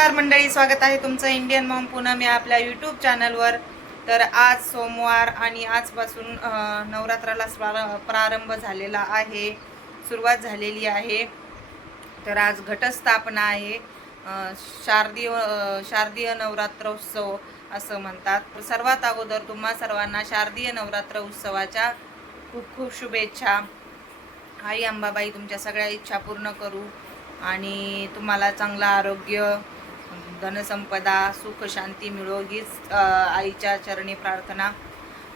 नमस्कार मंडळी, स्वागत आहे तुमचं इंडियन मॉम पूनम या आपल्या यूट्यूब चॅनलवर. तर आज सोमवार आणि आजपासून नवरात्राला प्रारंभ झालेला आहे, सुरुवात झालेली आहे. तर आज घटस्थापना आहे. शारदीय नवरात्रोत्सव असं म्हणतात. तर सर्वात अगोदर तुम्हा सर्वांना शारदीय नवरात्र उत्सवाच्या खूप खूप शुभेच्छा. आई अंबाबाई तुमच्या सगळ्या इच्छा पूर्ण करू आणि तुम्हाला चांगलं आरोग्य, धनसंपदा, सुख शांती मिळो हीच आईच्या चरणी प्रार्थना.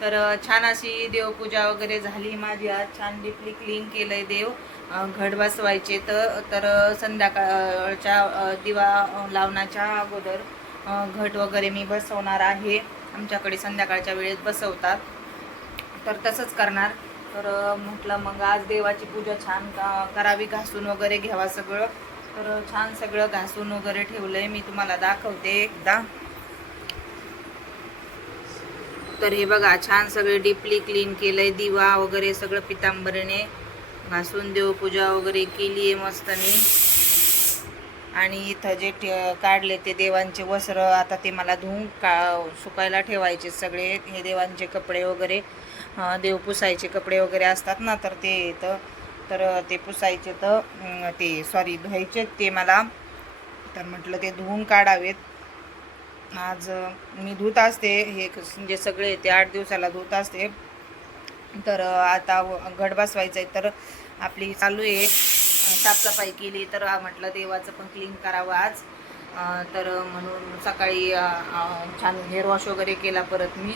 तर छान अशी देवपूजा वगैरे झाली माझी. आज छान डीपली क्लीन केलंय देव. घट बसवायचे तर संध्याकाळच्या दिवा लावण्याच्या अगोदर घट वगैरे मी बसवणार आहे. आमच्याकडे संध्याकाळच्या वेळेत बसवतात, तर तसंच करणार. तर म्हटलं मग आज देवाची पूजा छान करावी, घासून वगैरे घ्यावा सगळं. तर छान सगळं घासून वगैरे ठेवलंय, मी तुम्हाला दाखवते एकदा. तर हे बघा, छान सगळे डीपली क्लीन केलंय. दिवा वगैरे सगळं पितांबरीने घासून देवपूजा वगैरे केली आहे मस्तनी. आणि इथं जे काढले ते देवांचे वस्त्र, आता ते मला धुवून सुकायला ठेवायचे सगळे. हे देवांचे कपडे वगैरे, देव पुसायचे कपडे वगैरे असतात ना, तर ते येतं. तर ते पुसायचे, तर ते धुवायचे ते मला. तर म्हटलं ते धुवून काढावेत. आज मी धुत असते हे म्हणजे सगळे ते 8 दिवसाला धुत असते. तर आता घट बसवायचं आहे, तर आपली चालू आहे साफसफाई केली. तर म्हटलं देवाचं पण क्लीन करावं आज. तर म्हणून सकाळी छान हेअर वॉश वगैरे केला परत मी.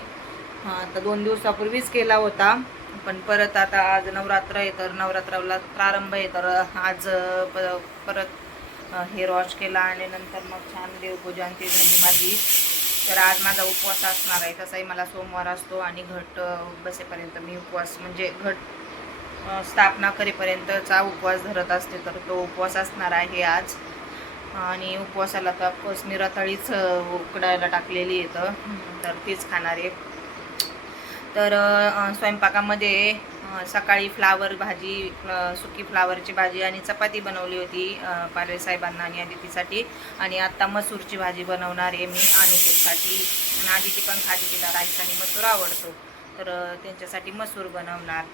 तर 2 दिवसापूर्वीच केला होता, पण परत आता आज नवरात्र आहे, तर नवरात्राला प्रारंभ आहे, तर आज परत हेअर वॉश केला आणि नंतर मग छान देवपूजा आणि ती झाली माझी. तर आज माझा उपवास असणार आहे. तसाही मला सोमवार असतो आणि घट बसेपर्यंत मी उपवास म्हणजे घट स्थापना करेपर्यंतचा उपवास धरत असते. तर तो उपवास असणार आहे आज. आणि उपवासाला तर ऑफकोर्स मी रताळीच उकडायला टाकलेली येतं, तर तीच खाणार आहे. तर स्वयंपाकामध्ये सकाळी फ्लावर भाजी, सुकी फ्लावरची भाजी आणि चपाती बनवली होती पालवे साहेबांना आणि आदितीसाठी. आणि आत्ता मसूरची भाजी बनवणार आहे मी अनिकेतसाठी. आणि आदिती पण खाते, तिला राईस आणि मसूर आवडतो, तर त्यांच्यासाठी मसूर बनवणार.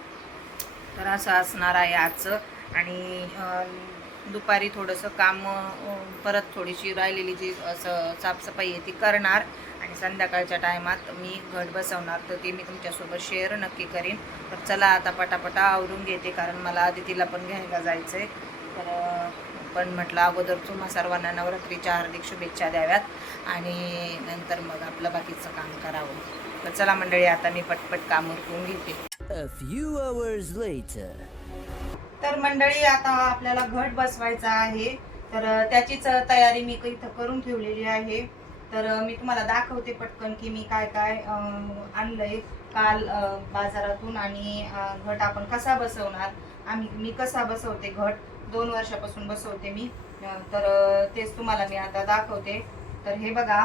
तर असं असणार आहे आजचं. आणि दुपारी थोडंसं काम, परत थोडीशी राहिलेली जी असं साफसफाई आहे ती करणार. आणि संध्याकाळच्या टायमात मी घट बसवणार, तर ते मी तुमच्यासोबत शेअर नक्की करीन. तर चला आता पटापटा आवरून घेते, कारण मला आदितीला पण घ्यायला जायचं आहे. तर पण म्हटलं अगोदर तुम्हा सर्वांना नवरात्रीच्या हार्दिक शुभेच्छा द्याव्यात आणि नंतर मग आपलं बाकीचं काम करावं. तर चला मंडळी, आता मी पटपट काम उरकून घेते. तर मंडळी, आता आपल्याला घट बसवायचा आहे, तर त्याचीच तयारी मी इथं करून ठेवलेली आहे. तर मी तुम्हाला दाखवते पटकन की मी काय काय आणलंय काल बाजारातून. आणि घट आपण कसा बसवणार, मी कसा बसवते घट, 2 वर्षापासून बसवते मी. तर तेच तुम्हाला मी आता दाखवते. तर हे बघा,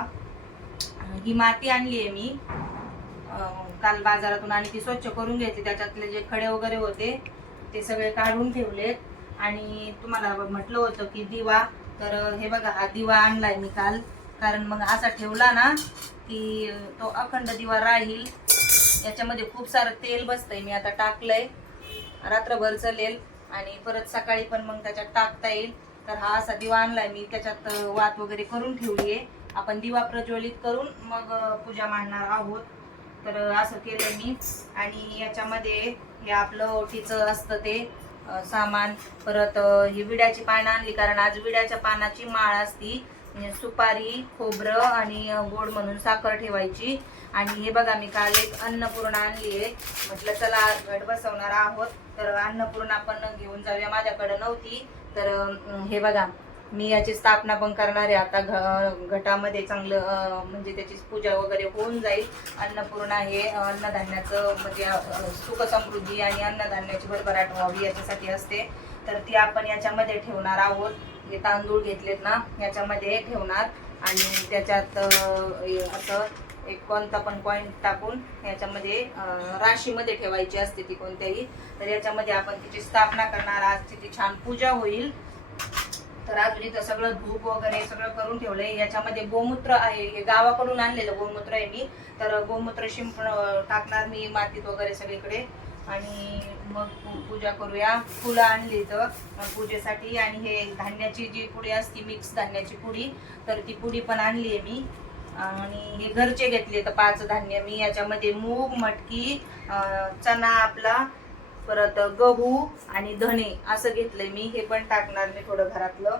ही माती आणली आहे मी काल बाजारातून, आणि ती स्वच्छ करून घ्यायची. त्याच्यातले जे खडे वगैरे होते ते सगळे काढून ठेवलेत. आणि तुम्हाला म्हटलं होतं की दिवा, तर हे बघा हा दिवा आणलाय मी काल. कारण मग असा ठेवला ना की तो अखंड दिवा राहील. याच्यामध्ये खूप सारं तेल बसतंय, मी आता टाकलंय, रात्रभर चलेल आणि परत सकाळी पण मग त्याच्यात टाकता येईल. तर हा असा दिवा आणलाय मी, त्याच्यात वात वगैरे करून ठेवली आहे. आपण दिवा प्रज्वलित करून मग पूजा मांडणार आहोत. तर असं केलंय मी. आणि याच्यामध्ये हे आपलं ओटीचं असतं ते सामान. परत ही विड्याची पानं आणली, कारण आज विड्याच्या पानाची माळ असती. सुपारी, खोबरं आणि गोड म्हणून साखर ठेवायची. आणि हे बघा, मी काल एक अन्नपूर्णा आणली आहे. म्हटलं चला घट बसवणार आहोत, तर अन्नपूर्णा पण घेऊन जाऊया. माझ्याकडे नव्हती, तर हे बघा, मी याची स्थापना पण करणार आहे आता घटामध्ये. चांगलं म्हणजे त्याची पूजा वगैरे होऊन जाईल. अन्नपूर्णा हे अन्नधान्याचं म्हणजे सुख समृद्धी आणि अन्नधान्याची भरभराट व्हावी याच्यासाठी असते. तर ती आपण याच्यामध्ये ठेवणार आहोत. हे तांदूळ घेतलेत ना, याच्यामध्ये ठेवणार. आणि त्याच्यात असं एक कोणता पण कॉईन टाकून याच्यामध्ये राशीमध्ये ठेवायची असते ती कोणत्याही. तर याच्यामध्ये आपण तिची स्थापना करणार. आज तिची छान पूजा होईल. तर अजून इथं सगळं धूप वगैरे सगळं करून ठेवलंय. याच्यामध्ये गोमूत्र आहे, हे गावाकडून आणलेलं गोमूत्र आहे मी. तर गोमूत्र शिंपण टाकणार मी मातीत वगैरे सगळीकडे. आणि मग पूजा करूया. फुलं आणली तर पूजेसाठी. आणि हे धान्याची जी पुडी असते मिक्स धान्याची पुडी, तर ती पुडी पण आणली आहे मी. आणि हे घरचे घेतले तर 5 धान्य मी. याच्यामध्ये मूग, मटकी, चणा आपला, परत गहू आणि धणे असं घेतलंय मी. हे पण टाकणार मी थोडं घरातलं.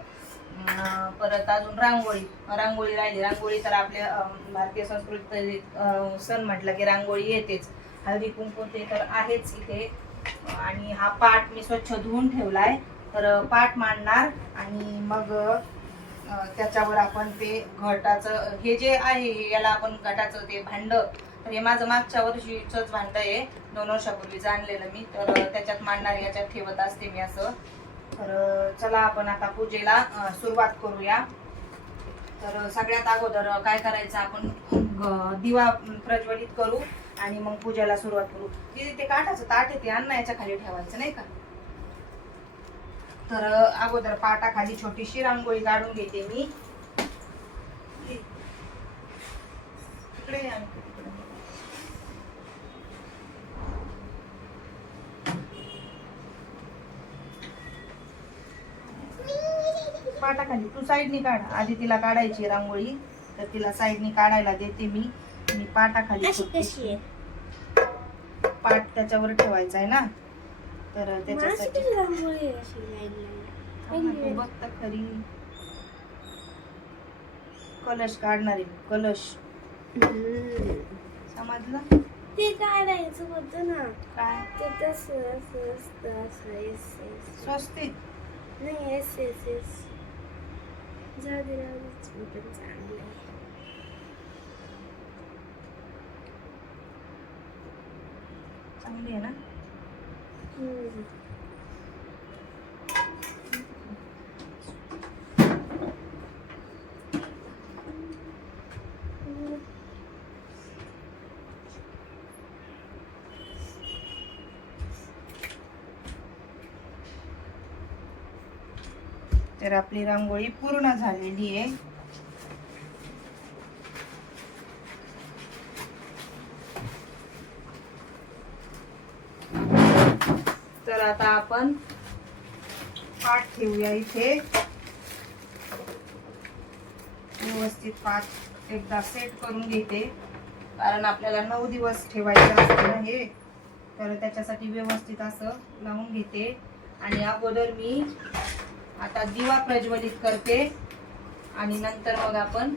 परत अजून रांगोळी राहिली. रांगोळी तर आपल्या भारतीय संस्कृतीत सण म्हटलं की रांगोळी येतेच. हळदी कुंकू ते तर आहेच इथे. आणि हा पाट मी स्वच्छ धुवून ठेवलाय. तर पाट मांडणार आणि मग त्याच्यावर आपण ते घटाचं हे जे आहे, याला आपण घटाचं ते भांड, तर हे माझं मागच्या वर्षीचंच भांड आहे, 2 वर्षापूर्वीच आणलेलं मी. तर त्याच्यात मांडणार, याच्यात ठेवत असते मी असं. तर चला आपण आता पूजेला सुरुवात करूया. तर सगळ्यात अगोदर काय करायचं, आपण दिवा प्रज्वलित करू आणि मग पूजेला सुरुवात करू. ते काठाचं ताट आहे ते अन्न याच्या खाली ठेवायचं नाही का. तर अगोदर पाटाखाली छोटीशी रांगोळी काढून घेते मी. इकडे पाटाखाली तू साईडनी काढ. आधी तिला काढायची रांगोळी, तर तिला साईडनी काढायला देते मी. आणि पाटाखाली पाट त्याच्यावर ठेवायचा आहे ना, तर त्याच्यासाठी बघ तर खरी. कलश काढणार आहे, कलश. समजलं? ते काढायचं होतं ना. काय ते तसं असतं स्वस्तिक नाही, एस एस एस. जाऊ दे, चांगलं आहे. चांगली आहे ना. तर आपली रांगोळी पूर्ण झालेली आहे. तर आता आपण पाट ठेवूया इथे. व्यवस्थित पाट एकदा सेट करून घेते, कारण आपल्याला 9 दिवस ठेवायचं असतं ना हे. तर त्याच्यासाठी व्यवस्थित असं लावून घेते. आणि अगोदर मी आता दिवा प्रज्वलित करते आणि नंतर मग आपण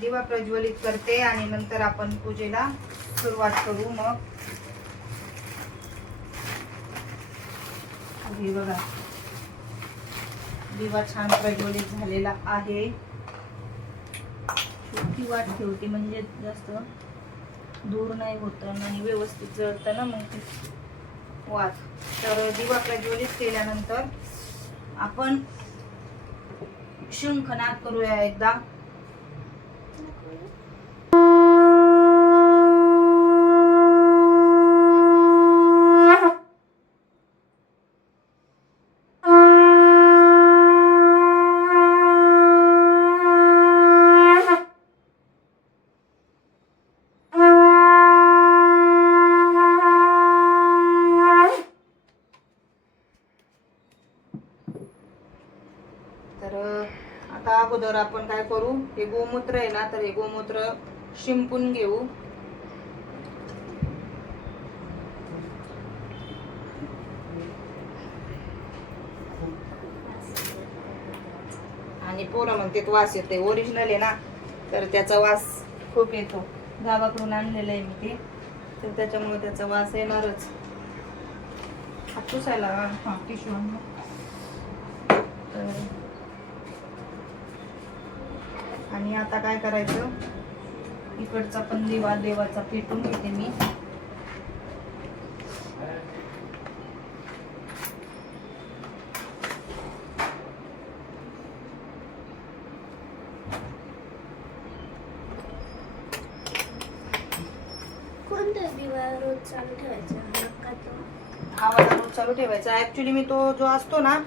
दिवा प्रज्वलित करते आणि नंतर आपण पूजेला सुरुवात करू. मग हे बघा, दिवा छान प्रज्वलित झालेला आहे. ती वाट ठेवते म्हणजे जास्त दूर नाही होत आणि व्यवस्थित जळतं ना मग ते वात. तर दिवा प्रज्वलित केल्यानंतर आपण शंखनाद करूया एकदा. तर आता अगोदर आपण काय करू, हे गोमूत्र आहे ना, तर हे गोमूत्र शिंपून घेऊ. आणि पोरं म्हणते वास येते, ओरिजिनल आहे ना, तर त्याचा वास खूप येतो. गावाकडून आणलेलं आहे मी ते, तर त्याच्यामुळे त्याचा वास येणारच. हात पुसायला हा टिश्यू आणला. आणि आता काय करायचं, इकडचा पण दिवा देवाचा पेटून घेते मी. कोणता दिवा रोज चालू ठेवायचा? नका तो हा वाला रोज चालू ठेवायचा. ऍक्च्युली मी तो जो असतो ना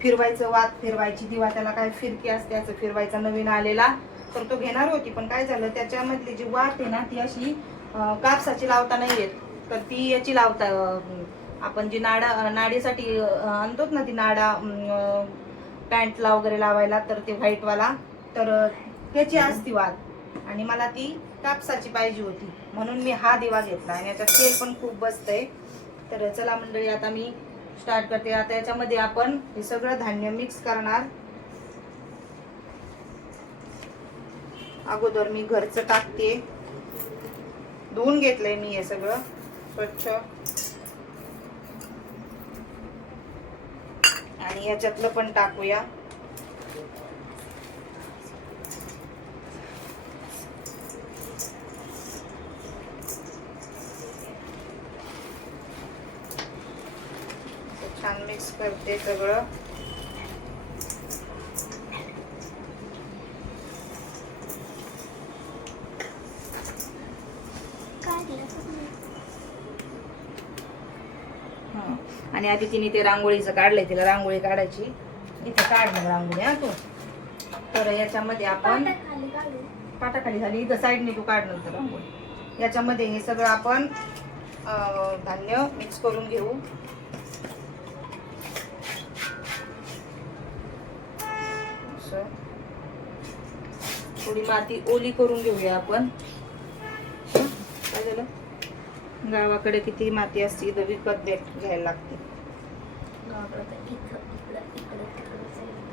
फिरवायचं, वात फिरवायची दिवा, त्याला काय फिरकी असते असं फिरवायचा नवीन आलेला, तर तो घेणार होती. पण काय झालं, त्याच्यामधली जी वात आहे ना ती अशी कापसाची लावता नाही येत, तर ती याची लावता आपण जी नाडीसाठी आणतो ना, ती नाडा पॅन्टला वगैरे लावायला, तर ते व्हाईटवाला, तर त्याची असती वात आणि मला ती कापसाची पाहिजे होती, म्हणून मी हा दिवा घेतला. आणि याच्यात तेल पण खूप बसतंय. तर चला मंडळी, आता मी स्टार्ट करते. आता याच्यामध्ये आपण हे सगळं धान्य मिक्स करणार. अगोदर मी घरचं टाकते, धुवून घेतलंय मी हे सगळं स्वच्छ. आणि याच्यातलं पण टाकूया. छान मिक्स करते सगळं. आणि आधी तिने ते रांगोळीचं काढलंय, तिला रांगोळी काढायची. इथे काढलं रांगोळी हा तू. तर याच्यामध्ये आपण पाटाखाली झाली, इथं साईडने तू काढ नंतर रांगोळी. याच्यामध्ये हे सगळं आपण धान्य मिक्स करून घेऊ. थोडी माती ओली करून घेऊया आपण. काय झालं, गावाकडे किती माती असते, इथं विकत घ्यायला लागते.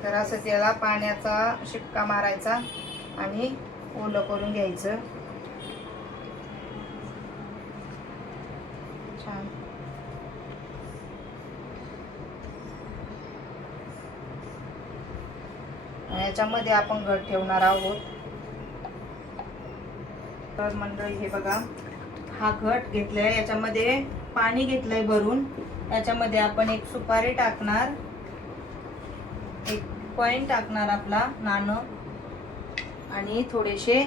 तर असं त्याला पाण्याचा शिपका मारायचा आणि ओलं करून घ्यायचं छान. याच्यामध्ये आपण घट ठेवणार आहोत. तर मंडळी हे बघा, हा घट घेतलाय, याच्यामध्ये पाणी घेतलंय भरून. याच्यामध्ये आपण एक सुपारी टाकणार, एक कॉइन टाकणार आपला नाणं, आणि थोडेसे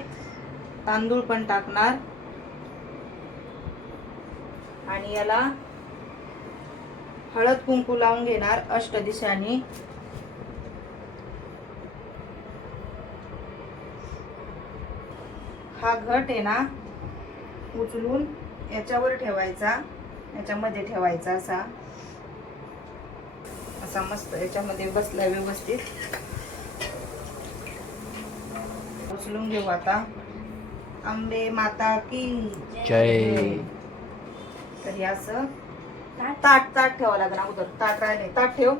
तांदूळ पण टाकणार. आणि याला हळद कुंकू लावून घेणार अष्टदिशांनी. हा घट आहे ना उचलून याच्यावर ठेवायचा, याच्यामध्ये ठेवायचा, असा मस्त याच्यामध्ये बसला व्यवस्थित. उचलून घेऊ आता. अंबे माता की जय. तर हे असं ताट ठेवावं लागेल अगोदर. ताट राहिले, ताट ठेव.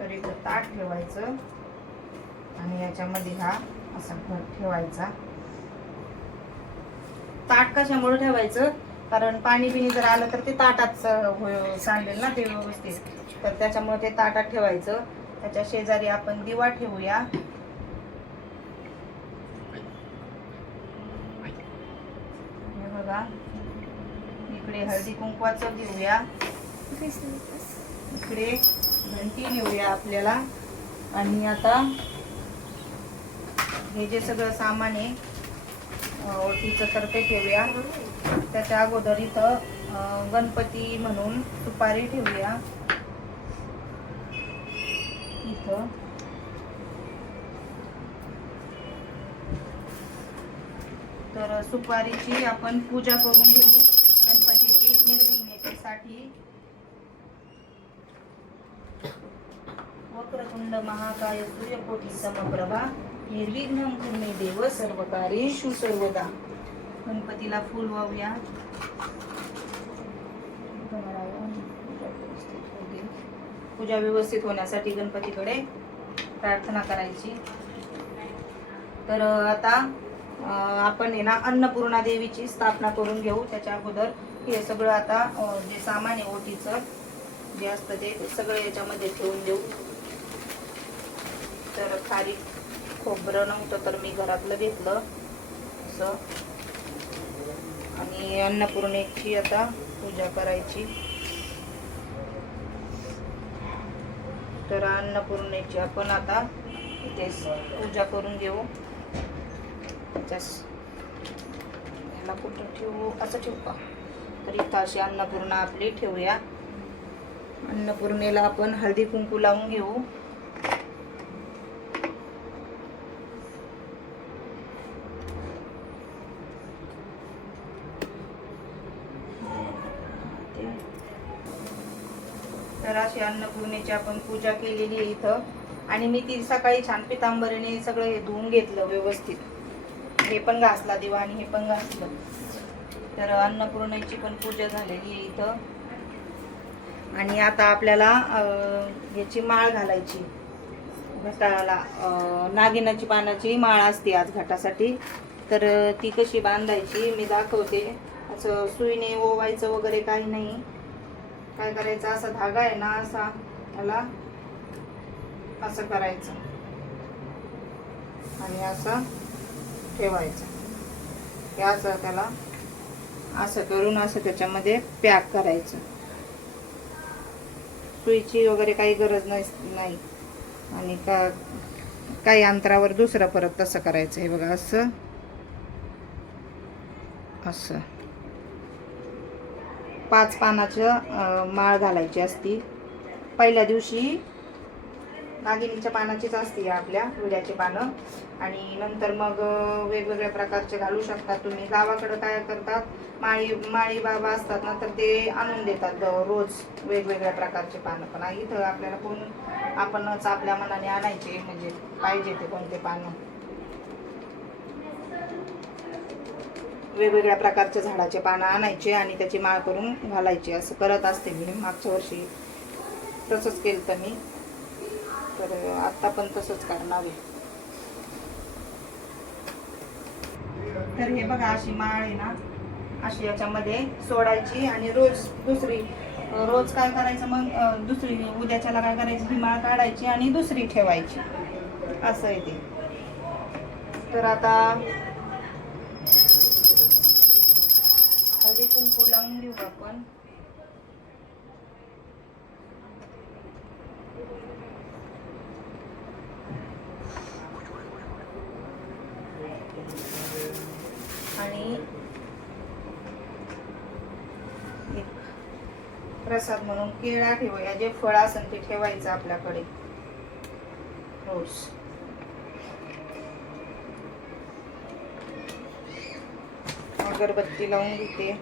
तर इकडं ताट ठेवायचं आणि याच्यामध्ये हा असा घट ठेवायचा. ताट कशामुळे ठेवायचं, कारण पाणी बिणी जर आलं तर ते ताटात सांडेल ना ते व्यवस्थित, तर त्याच्यामुळे ते ताटात ठेवायचं. त्याच्या शेजारी आपण दिवा ठेवूया. हे बघा, इकडे हळदी कुंकवाचं घेऊया, इकडे घंटी नेऊया आपल्याला. आणि आता हे जे सगळं सामान आहे ओटीचं, तर ते ठेवूया. त्याच्या अगोदर इथं गणपती म्हणून सुपारी ठेवूया इथं. तर सुपारीची आपण पूजा करून घेऊ गणपतीची निर्विघ्नतेसाठी. वक्रतुंड महाकाय सूर्यकोटी समप्रभा निर्विघ्नं कुरु देव सर्वकार्येषु सर्वदा. गणपतीला फूल वाहूया. पूजा व्यवस्थित होण्यासाठी गणपतीकडे प्रार्थना करायची. तर आता आपण आहे ना अन्नपूर्णा देवीची स्थापना करून घेऊ. त्याच्या अगोदर हे सगळं आता जे सामान आहे ओटीचं जे असतं ते सगळं याच्यामध्ये ठेवून देऊ. तर खारीक खोबरं नव्हतं तर मी घरातलं घेतलं असं. आणि अन्नपूर्णेची आता पूजा करायची. तर अन्नपूर्णेची आपण आता इथे पूजा करून घेऊ. याला कुठं ठेवू, असं ठेवू का, तर इथं अशी अन्नपूर्णा आपली ठेवूया. अन्नपूर्णेला आपण हळदी कुंकू लावून घेऊ. तर अशी अन्नपूर्णेची आपण पूजा केलेली आहे इथं. आणि मी ती सकाळी छान पितांबरीने सगळं हे धुवून घेतलं व्यवस्थित. हे पण घासला दिवा आणि हे पण घासलं. तर अन्नपूर्णेची पण पूजा झालेली आहे इथं. आणि आता आपल्याला याची माळ घालायची घटाला. नागिनाची पानाची माळ असते आज घटासाठी. तर ती कशी बांधायची मी दाखवते. असं सुईने ओवायचं वगैरे काही नाही. काय करायचं, असा धागा आहे ना, असा त्याला असं करायचं आणि असं ठेवायचं. हे असं त्याला असं करून असं त्याच्यामध्ये पॅक करायचं. सुईची वगैरे काही गरज नाही. आणि काही अंतरावर दुसरं परत तसं करायचं. हे बघा असं असं 5 पानाचं माळ घालायची असती. पहिल्या दिवशी नागिनीच्या पानाचीच असते आपल्या विड्याची पानं. आणि नंतर मग वेगवेगळ्या प्रकारचे घालू शकता तुम्ही. गावाकडं काय करतात, माळी बाबा असतात ना, तर ते आणून देतात रोज वेगवेगळ्या प्रकारचे पानं. पण इथं आपल्याला आपणच आपल्या मनाने आणायचे, म्हणजे पाहिजे ते कोणते पानं. वेगवेगळ्या प्रकारच्या झाडाचे पानं आणायचे आणि त्याची माळ करून घालायची. असं करत असते मी. मागच्या वर्षी तसंच केलं तर मी. तर आता पण तसंच करणार आहे. तर हे बघा अशी माळ आहे ना, अशी याच्यामध्ये सोडायची. आणि रोज काय करायचं मग, दुसरी उद्याच्याला काय करायची, ही माळ काढायची आणि दुसरी ठेवायची. असं आहे ते. तर आता हळदी कुंकू लावून घेऊ आपण. आणि एक प्रसाद म्हणून केळा ठेवूया. जे फळ असेल ते ठेवायचं आपल्याकडे रोज. अगरबत्ती लावून घेते.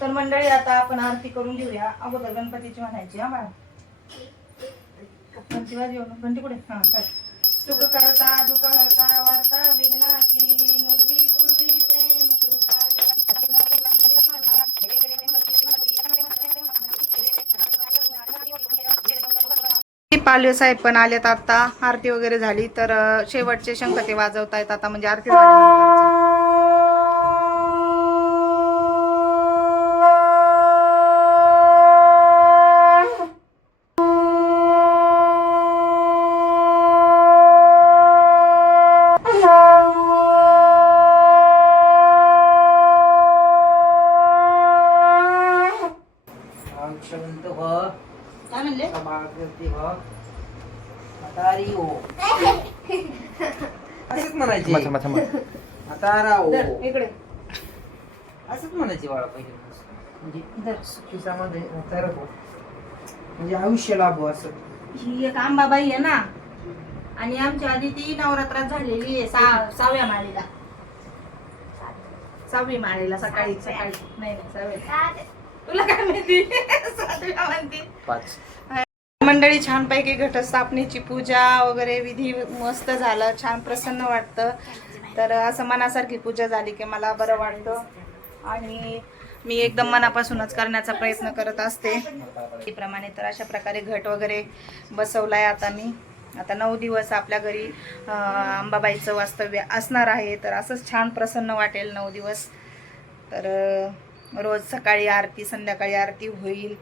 तर मंडळी आता आपण आरती करून घेऊया. अगोदर गणपतीची म्हणायची. हा बाळा, घंटी वाजव. घंटी कुठे? हा चल. सुख करता दुःख हरता वार्ता विघ्नाची नोंदी पूर्वी प्रेम कृपा. पालवे साहेब पण आलेत आता. आरती वगैरे झाली तर शेवटचे शंख ते वाजवतायत आता, म्हणजे आरती झाल्यानंतर. काय म्हणले? असंच म्हणायची. इकडे असंच म्हणायची बाळा पहिले. म्हणजे सुखी समाधानी म्हणजे आयुष्य लाभो असं. ही एक आंबाबाई आहे ना, आणि आमच्या आधी ती नवरात्रात झालेली आहे 6व्या माळेला. 6वी माळेला सकाळी नाही 7व्या. तुला काय माहिती? 7व्या म्हणते. 5 मंडळी छानपैकी घटस्थापनेची पूजा वगैरे विधी मस्त झालं. छान प्रसन्न वाटतं. तर असं मनासारखी पूजा झाली की मला बरं वाटतं. आणि मी एकदम मनापासूनच करण्याचा प्रयत्न करत असते त्याप्रमाणे. तर अशा प्रकारे घट वगैरे बसवलाय आता मी. आता 9 दिवस आपल्या घरी अंबाबाईचं वास्तव्य असणार आहे. तर असंच छान प्रसन्न वाटेल 9 दिवस. तर रोज सकाळी आरती संध्याकाळी आरती होईल.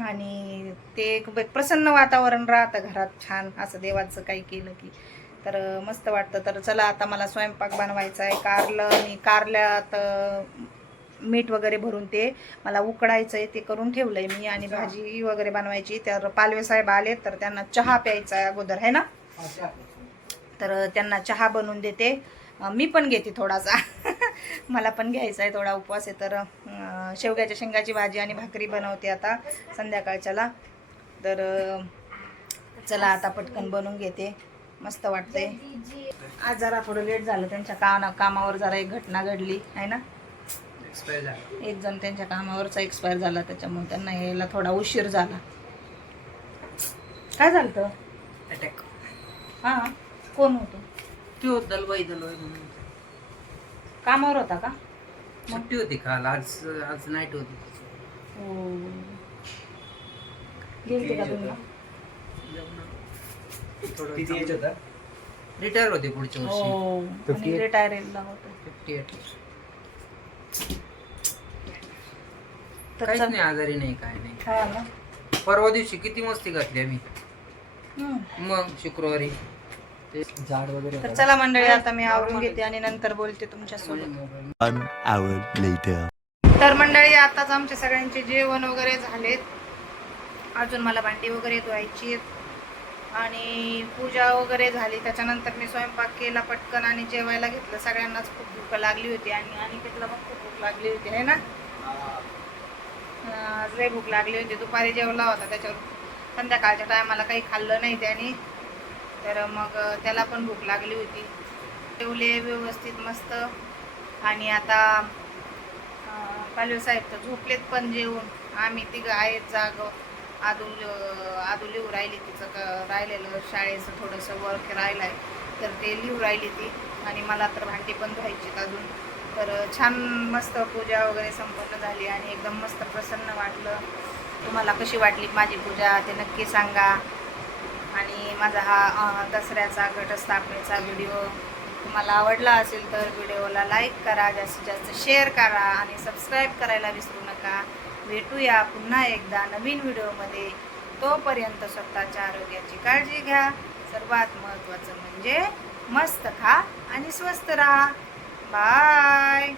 आणि ते एक प्रसन्न वातावरण राहतं घरात छान. असं देवाचं काही केलं की तर मस्त वाटतं. तर चला आता मला स्वयंपाक बनवायचा आहे. कारलं आणि कारल्यात मीठ वगैरे भरून ते मला उकडायचं आहे, ते करून ठेवलं आहे मी. आणि भाजी वगैरे बनवायची. तर पालवे साहेब आले तर त्यांना चहा प्यायचा आहे अगोदर, आहे ना. तर त्यांना चहा बनवून देते. मी पण घेते थोडासा मला पण घ्यायचा आहे, थोडा उपवास आहे. तर शेवग्याच्या शेंगाची भाजी आणि भाकरी बनवते आता संध्याकाळच्याला. तर चला आता पटकन बनवून घेते. मस्त वाटते. आज जरा थोडं लेट झालं, त्यांच्या कामावर जरा एक घटना घडली आहे ना. एक जण त्यांच्या कामावरचा एक्सपायर झाला, त्याच्यामुळे त्यांना यायला थोडा उशीर झाला. काय झालं? अटॅक. हा, कोण होतं? तो दलबाई म्हणून कामावर होता का? सुट्टी होती काल, आज नाईट होती. हो, गेलते का तुम्ही? किती एज होता? रिटायर होते पुढच्या वर्षी. हो, रिटायरला होतं. 58. तर काहीच चल. नाही, आजारी नाही, काय नाही. हा ना. परवा दिवशी किती मस्ती घातली आम्ही. हम्म. मग शुक्रवारी ते झाड वगैरे. तर चला मंडळी, आता मी आवरून घेते आणि नंतर बोलते तुमच्यासोबत. 1 hour later. तर मंडळी, आताच आमचे सगळ्यांचे जेवण वगैरे झालेत. अजून मला भांडी वगैरे धुवायची आणि पूजा वगैरे झाली. त्याच्यानंतर मी स्वयंपाक केला पटकन आणि जेवायला घेतलं. सगळ्यांनाच खूप भूक लागली होती आणि अनिकेतला पण खूप भूक लागली होती, आहे ना. लय भूक लागली होती. दुपारी जेवला होता, त्याच्यावर संध्याकाळच्या टायमाला काही खाल्लं नाही त्याने. तर मग त्याला पण भूक लागली होती. जेवले व्यवस्थित मस्त. आणि आता पालवे साहेब तर झोपलेत पण जेवून. आम्ही तिघं आहेत जाग. आदू लिहू राहिली, तिचं राहिलेलं शाळेचं थोडंसं वर्क राहिलं आहे, तर ते लिहू राहिली ती. आणि मला तर भांडी पण धुवायची अजून. तर छान मस्त पूजा वगैरे संपन्न झाली आणि एकदम मस्त प्रसन्न वाटलं. तुम्हाला कशी वाटली माझी पूजा ते नक्की सांगा. आणि माझा हा दसऱ्याचा घटस्थापनेचा व्हिडिओ तुम्हाला आवडला असेल तर व्हिडिओला लाईक करा, जास्तीत जास्त शेअर करा आणि सबस्क्राईब करायला विसरू नका. भेटूया पुन्हा एकदा नवीन व्हिडिओमध्ये. तोपर्यंत स्वतःच्या आरोग्याची काळजी घ्या. सर्वात महत्त्वाचं म्हणजे मस्त खा आणि स्वस्त राहा. बाय.